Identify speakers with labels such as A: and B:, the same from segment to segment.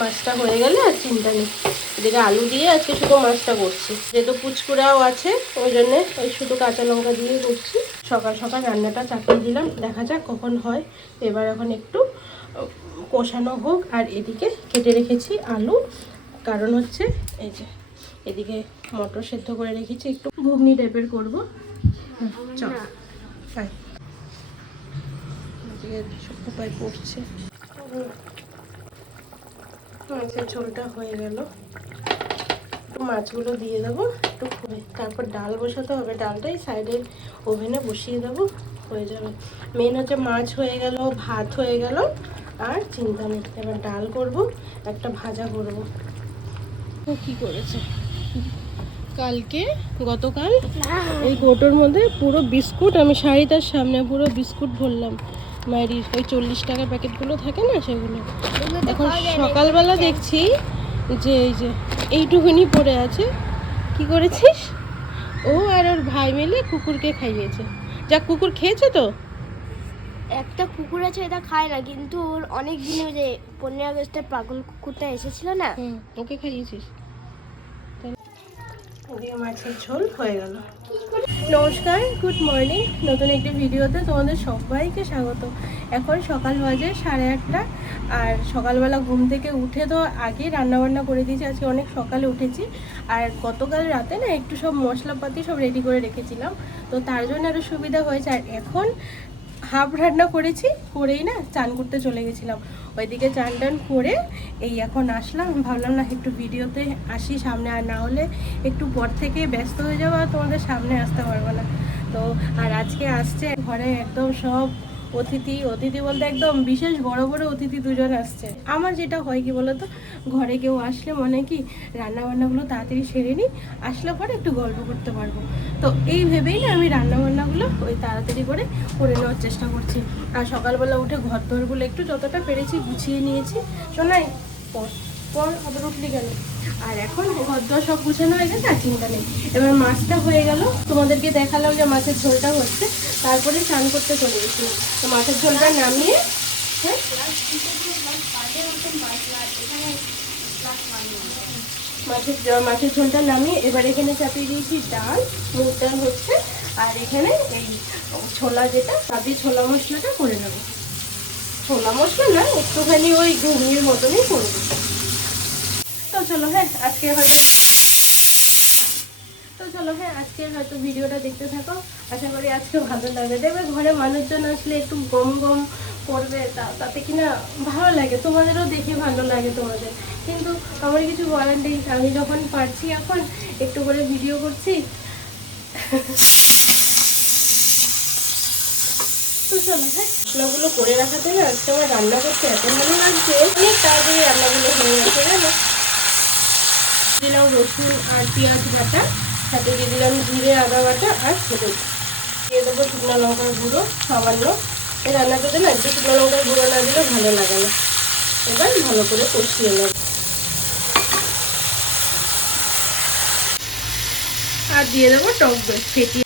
A: মাছটা হয়ে গেলে আর চিন্তা নেই। এদিকে আলু দিয়ে আজকে শুধু মাছটা করছি। যেহেতু পুচকুড়াও আছে ওই জন্যে ওই শুধু কাঁচা লঙ্কা দিয়ে করছি। সকাল সকাল রান্নাটা চাপিয়ে দিলাম দেখা যাক কখন হয়। এবার এখন একটু কষানো হোক আর এদিকে কেটে রেখেছি আলু। কারণ হচ্ছে এই যে এদিকে মটর সেদ্ধ করে রেখেছি একটু ঘুগনি টাইপের করব। চল। এদিকে উপায় পড়ছে ঝোলটা হয়ে গেল। একটু মাছগুলো দিয়ে দেবো একটু তারপর ডাল বসাতে হবে। ডালটাই সাইডের ওভেনে বসিয়ে দেবো হয়ে যাবে। মেন হচ্ছে মাছ হয়ে গেল ভাত হয়ে গেল আর চিন্তা নেই। এবার ডাল করব একটা ভাজা করব। ও কি করেছে? কালকে গতকাল এই গোটোর মধ্যে পুরো বিস্কুট আমি শাড়িটার সামনে পুরো বিস্কুট ভরলাম। মায়ের ওই চল্লিশ টাকার প্যাকেটগুলো থাকে না সেগুলো। এখন সকালবেলা দেখছি যে এই যে এইটুকুনি পড়ে আছে। কি করেছিস? ও আর ওর ভাই মিলে কুকুরকে খাইয়েছে। যা কুকুর খেয়েছে তো?
B: একটা কুকুর আছে এটা খায় না কিন্তু ওর অনেক দিন ওই যে পনেরো আগস্টের পাগল কুকুরটা এসেছিল না?
A: ওকে খাইয়েছিস। মাছের ঝোল হয়ে গেল। নমস্কার গুড মর্নিং নতুন একটি ভিডিওতে তোমাদের সবাইকে স্বাগত। এখন সকাল বাজে সাড়ে আটটা, আর সকালবেলা ঘুম থেকে উঠে তো আগে রান্নাবান্না করে দিয়েছি, আজকে অনেক সকালে উঠেছি। আর গতকাল রাতে না একটু সব মশলাপাতি সব রেডি করে রেখেছিলাম, তো তার জন্য আরও সুবিধা হয়েছে। আর এখন হাফ রান্না করেছি, করেই না চান করতে চলে গেছিলাম। ওইদিকে চান টান করে এই এখন আসলাম। ভাবলাম না একটু ভিডিওতে আসি সামনে, আর না হলে একটু পর থেকে ব্যস্ত হয়ে যাব আর তোমাদের সামনে আসতে পারব না। তো, আর আজকে আসছে ঘরে একদম সব অতিথি অতিথি বলতে একদম বিশেষ বড় বড় অতিথি দুজন আসছে। আমার যেটা হয় কি বলতো, ঘরে কেউ আসলে মনে কি রান্না বান্নাগুলো তাড়াতাড়ি সেরে নিই, আসলে পরে একটু গল্প করতে পারব। তো এই ভেবেই না আমি রান্না বান্নাগুলো ওই তাড়াতাড়ি করে করে নেওয়ার চেষ্টা করছি। আর সকালবেলা উঠে ঘর দরগুলো একটু যতটা পেরেছি গুছিয়ে নিয়েছি। শোনাই, পর পর আবার উঠলি গেল আর এখন ঘর দর সব গুছানো হয়ে গেছে আর চিন্তা নেই। এবার মাছটা হয়ে গেল। তোমাদেরকে দেখালাম যে মাছের ঝোলটা হচ্ছে। তারপরে স্নান করতে চলে গেছি। তো মাছের ঝোলটা নামিয়ে হ্যাঁ? মাছের মাছের ঝোলটা নামিয়ে এবার এখানে চাপিয়ে দিয়েছি ডাল, মুগ ডাল হচ্ছে। আর এখানে এই ছোলা যেটা তাতে ছোলা মশলাটা করে নেব। ছোলা মশলা না, একটুখানি ওই ঘুগনির মতনই করব। তো চলো হ্যাঁ আজকে হয়তো হ্যাঁ আজকে হয়তো ভিডিওটা দেখতে থাকো। আশা করি আজকে ভালো লাগবে। দেখবে ঘরে মানুষজন আসলে একটু গম গম করবে, তা, তাতে কিনা ভালো লাগে। তোমাদেরও দেখে ভালো লাগে তোমাদের। কিন্তু আমার কিছু বলার নেই। আমি যখন পারছি এখন, একটু করে ভিডিও করছি। হ্যাঁ করে রাখাতে না রান্না করতে এত লাগছে। রান্নাগুলো রসুন আর পেঁয়াজ বাটা। সাথে দিয়ে দিলাম জিরে, আদা বাটা আর হলুদ। দিয়ে দেবো শুকনো লঙ্কার গুঁড়ো, সামান্য। এই রান্নাটাতে না একটু শুকনো লঙ্কার গুঁড়ো না দিলে ভালো লাগে না। এবার ভালো করে কষিয়ে নেব। আর দিয়ে দেবো টক দই, ফেটিয়ে।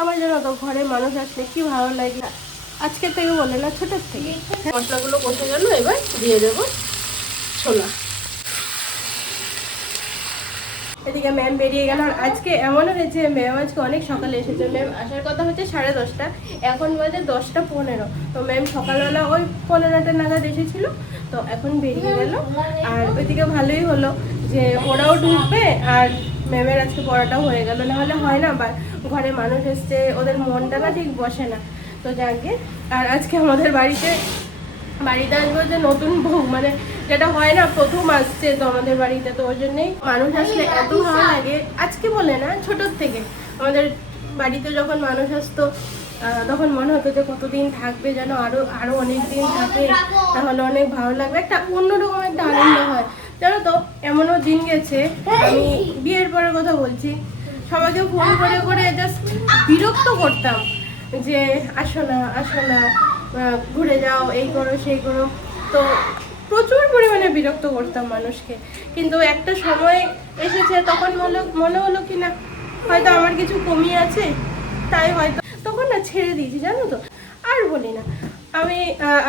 A: আমার জানো তো ঘরে মানুষ আসলে কি ভালো লাগে আজকে থেকে বলে না, ছোটোর থেকে। মশলাগুলো কষে গেল, এবার দিয়ে দেবো ছোলা। এদিকে ম্যাম বেরিয়ে গেল। আর আজকে এমনও হয়েছে ম্যাম আজকে অনেক সকালে এসেছে। ম্যাম আসার কথা হচ্ছে সাড়ে দশটা, এখন বাজে দশটা পনেরো। তো ম্যাম সকালবেলা ওই পনেরোটা নাগাদ এসেছিল, তো এখন বেরিয়ে গেল। আর ওইদিকে ভালোই হলো যে ওরাও ঢুকবে, আর ম্যামের আজকে পড়াটাও হয়ে গেল। নাহলে হয় না, বা ঘরে মানুষ এসছে, ওদের মনটা না ঠিক বসে না। তো যাকে আর আজকে আমাদের বাড়িতে বাড়িতে আসব যে নতুন বউ মানে যেটা হয় না, প্রথম আসছে তো আমাদের বাড়িতে, তো ওই জন্যই মানুষ আসলে এত ভালো লাগে। আজকে বলে না, ছোটোর থেকে। আমাদের বাড়িতে যখন মানুষ আসতো তখন মনে হতো যে কতদিন থাকবে, যেন আরও আরও অনেক দিন থাকে, তাহলে অনেক ভালো লাগবে। একটা অন্যরকম একটা আনন্দ হয়। জানো তো, এমনও দিন গেছে, আমি বিয়ের পরের কথা বলছি, সবাইকে ফোন করে করে জাস্ট বিরক্ত করতাম যে, আসো না আসো না। ঘুরে যাও, এই করো, সেই করো। তো প্রচুর পরিমাণে বিরক্ত করতাম মানুষকে। কিন্তু একটা সময় এসেছে, তখন মনে মনে হলো কি না, হয়তো আমার কিছু কমি আছে, তাই হয়তো তখন না ছেড়ে দিয়েছি, জানো তো। আর বলি না। আমি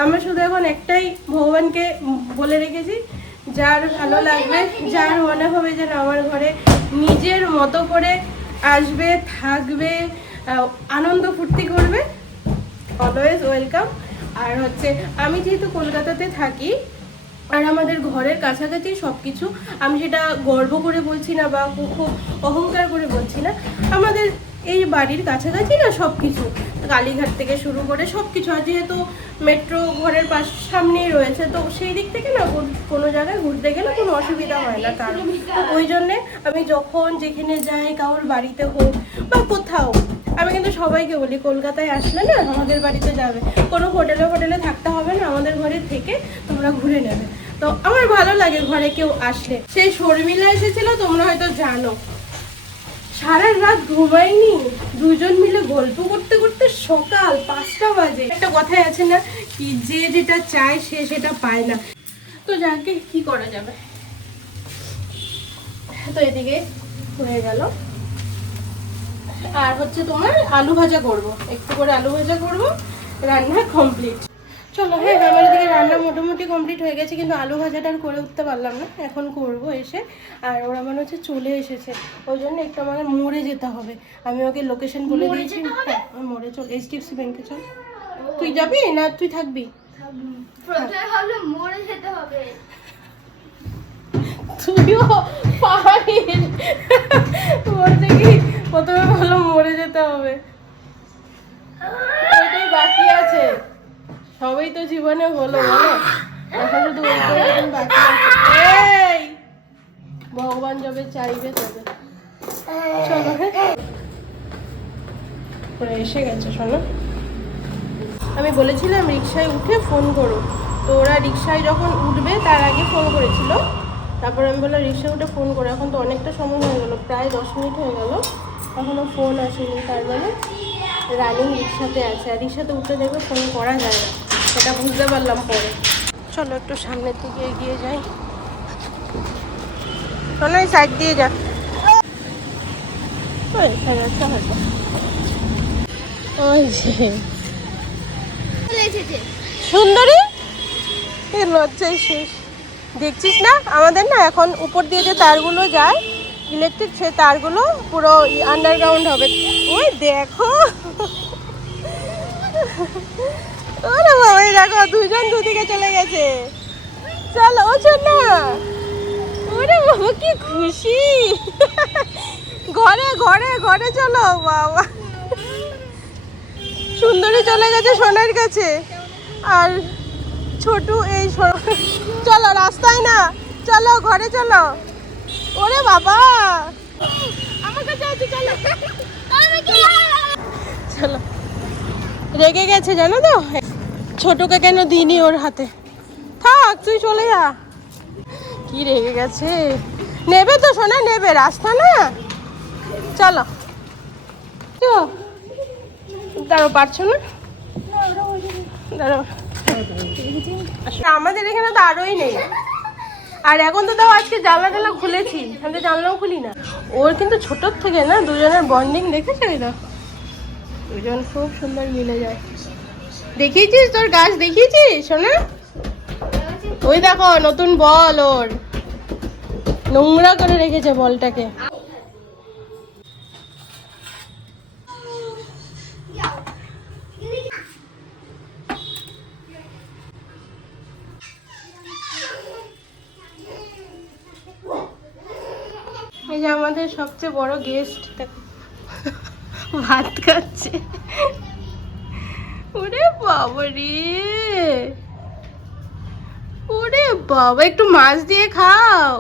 A: আমরা শুধু এখন একটাই ভগবানকে বলে রেখেছি, যার ভালো লাগবে, যার মনে হবে যেন আমার ঘরে নিজের মতো করে আসবে, থাকবে আনন্দ ফুর্তি করবে। অলওয়েজ ওয়েলকাম আর হচ্ছে, আমি যেহেতু কলকাতাতে থাকি, আর আমাদের ঘরের কাছাকাছি সব কিছু আমি সেটা গর্ব করে বলছি না বা খুব অহংকার করে বলছি না, আমাদের এই বাড়ির কাছাকাছি না সব কিছু কালীঘাট থেকে শুরু করে সব কিছু আর যেহেতু মেট্রো ঘরের পাশ সামনেই রয়েছে, তো সেই দিক থেকে না কোনো জায়গায় ঘুরতে গেলে কোনো অসুবিধা হয় না, কারণ ওই জন্যে আমি যখন যেখানে যাই, কারোর বাড়িতে হোক বা কোথাও আমি কিন্তু সবাইকে বলি, কলকাতায় আসলে না আমাদের বাড়িতে যাবে। কোনো হোটেলে হোটেলে থাকতে হবে না, আমাদের ঘরে থেকে তোমরা ঘুরে নেবে। তো আমার ভালো লাগে ঘরে কেউ আসলে। সেই শর্মিলা এসেছিল, তোমরা হয়তো জানো। সারা রাত ঘুমাইনি দুজন মিলে গল্প করতে করতে সকাল পাঁচটা বাজে। একটা কথাই আছে না, কি যে যেটা চায় সে সেটা পায় না। তো যাকে কি করা যাবে? তো এদিকে হয়ে গেল। আর হচ্ছে তোমার আলু ভাজা করব। একটু করে আলু ভাজা করব রান্না কমপ্লিট চলো হ্যাঁ আমার এদিকে রান্না মোটামুটি কমপ্লিট হয়ে গেছে কিন্তু আলু ভাজাটা আর করে উঠতে পারলাম না। এখন করব এসে আর ওরা মনে হচ্ছে চলে এসেছে। ওই জন্য একটু আমাকে মোড়ে যেতে হবে। আমি ওকে লোকেশন বলে দিয়েছি। হ্যাঁ আমি মোড়ে চল এইচডিএফসি ব্যাংকে চল। তুই যাবি না তুই থাকবি?
B: মরে যেতে হবে।
A: তুইও পারিস। বলতে কি প্রথমে ভালো মরে যেতে হবে। ওইটাই বাকি আছে। সবই তো জীবনে হলো, বলো? এখন শুধু ওই বাকি আছে। ভগবান যবে চাইবে তবে। চলো। ওরা এসে গেছে, শোনো। আমি বলেছিলাম রিক্সায় উঠে ফোন করো। তো ওরা রিক্সায় যখন উঠবে, তার আগে ফোন করেছিল। তারপর আমি বললাম রিক্সায় উঠে ফোন করো। এখন তো অনেকটা সময় হয়ে গেলো, প্রায় দশ মিনিট হয়ে গেল। এখনও ফোন আসেনি, তার মানে রানিং রিক্সাতে আছে। আর রিক্সাতে উঠে দেখবে ফোন করা যায় না। সেটা বুঝতে পারলাম পরে। চলো একটু সামনের দিকে এগিয়ে যাই। শোনো এই সাইড দিয়ে যা।
B: চলে
A: সুন্দরী লজ্জাই শেষ। দেখছিস না? আমাদের না এখন উপর দিয়ে যে তারগুলো যায় ইলেকট্রিক, সে তারগুলো পুরো আন্ডারগ্রাউন্ড হবে। ওই দেখো। ওরে বাবা দেখো, দুজন দুদিকে চলে গেছে। চলো ও না। ওরে বাবা, কি খুশি। ঘরে ঘরে ঘরে চলো, বাবা। সুন্দরী চলে গেছে সোনার কাছে। আর ছোটু এই চলো, রাস্তায় না। চলো, ঘরে চলো। ওরে বাবা।
B: আমার কাছে আছে চলো।
A: চলো। রেগে গেছে জানো তো? ছোটকে কেন দিইনি ওর হাতে? থাক তুই চলে যা। কি রেগে গেছে? নেবে তো সোনা নেবে। রাস্তা না? চলো। দাঁড়ো পারছ না? আসলে আমাদের এখানে তো আরোই নেই। আর এখন তো তাও আজকে জানলা টালা খুলেছি। আমি জানলাও খুলি না। ওর কিন্তু ছোটোর থেকে না, দুজনের বন্ডিং দেখেছ এটা দুজন খুব সুন্দর মিলে যায়। দেখিয়েছিস তোর গাছ? দেখিয়েছিস না ওই দেখো, নতুন বল ওর। নোংরা করে রেখেছে বলটাকে এই যে আমাদের সবচেয়ে বড় গেস্ট ভাত খাচ্ছে। ওরে বাবা রে ওরে বাবা একটু মাছ দিয়ে খাও।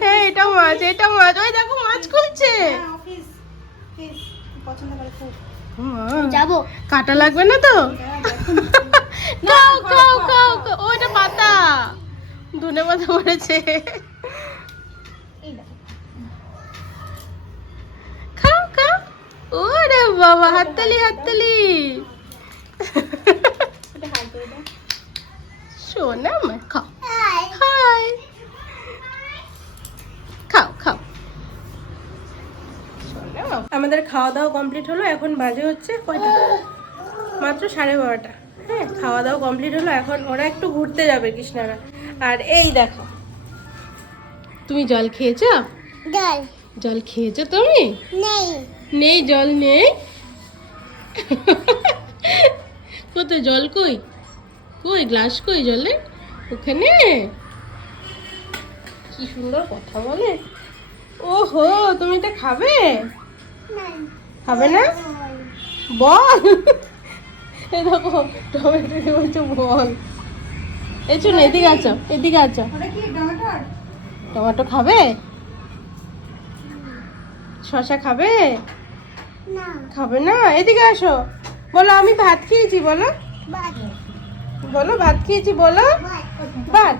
A: হ্যাঁ এটা মাছ এটা মাছ। ওই দেখো মাছ খুলছে।
B: যাব।
A: কাটা লাগবে না তো? খাও খাও খাও। ওইটা পাতা। ধনে পাতা পড়েছে। ওরে বাবা হাততালি হাততালি। শোনা মা খাও। হাই খাও খাও। আমাদের খাওয়া দাওয়া কমপ্লিট হলো এখন বাজে হচ্ছে কয়টা? মাত্র সাড়ে বারোটা। হ্যাঁ খাওয়া দাওয়া কমপ্লিট হলো এখন ওরা একটু ঘুরতে যাবে কৃষ্ণারা। আর এই দেখো। তুমি জল খেয়েছো?
B: ডাল
A: জল খেয়েছো তুমি?
B: নেই।
A: নেই জল নেই? কোথায় জল কই? কই গ্লাস কই জলে? ওখানে? কি সুন্দর কথা বলে। ওহো তুমি এটা খাবে? খাবে না? বল। টমেটো বলছো বল। এই চুন এদিকে আছো এদিকে আছো। টমেটো খাবে? শশা খাবে?
B: না।
A: খাবে না? এদিকে আসো। বলো আমি ভাত খেয়েছি বলো। বলো ভাত খেয়েছি বলো। ভাত।